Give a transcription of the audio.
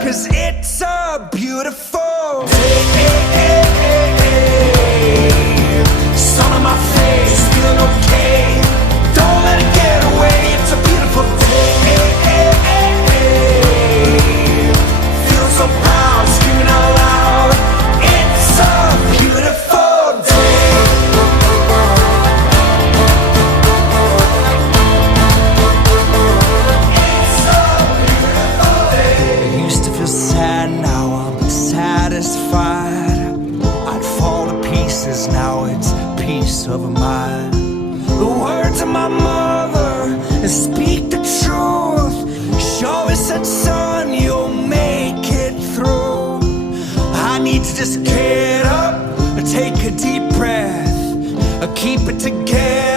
'cause it's a beautiful day. Sun on my face, feeling okay. Don't let it get away. It's a beautiful day. Feeling so proud, screaming out loud. It's a beautiful day. It's a beautiful day. I used to feel sad, now I'm satisfied. I'd fall to pieces, now it's peace of mind. The words of my mother speak the truth. She always said, son, you'll make it through. I need to just get up, take a deep breath, keep it together.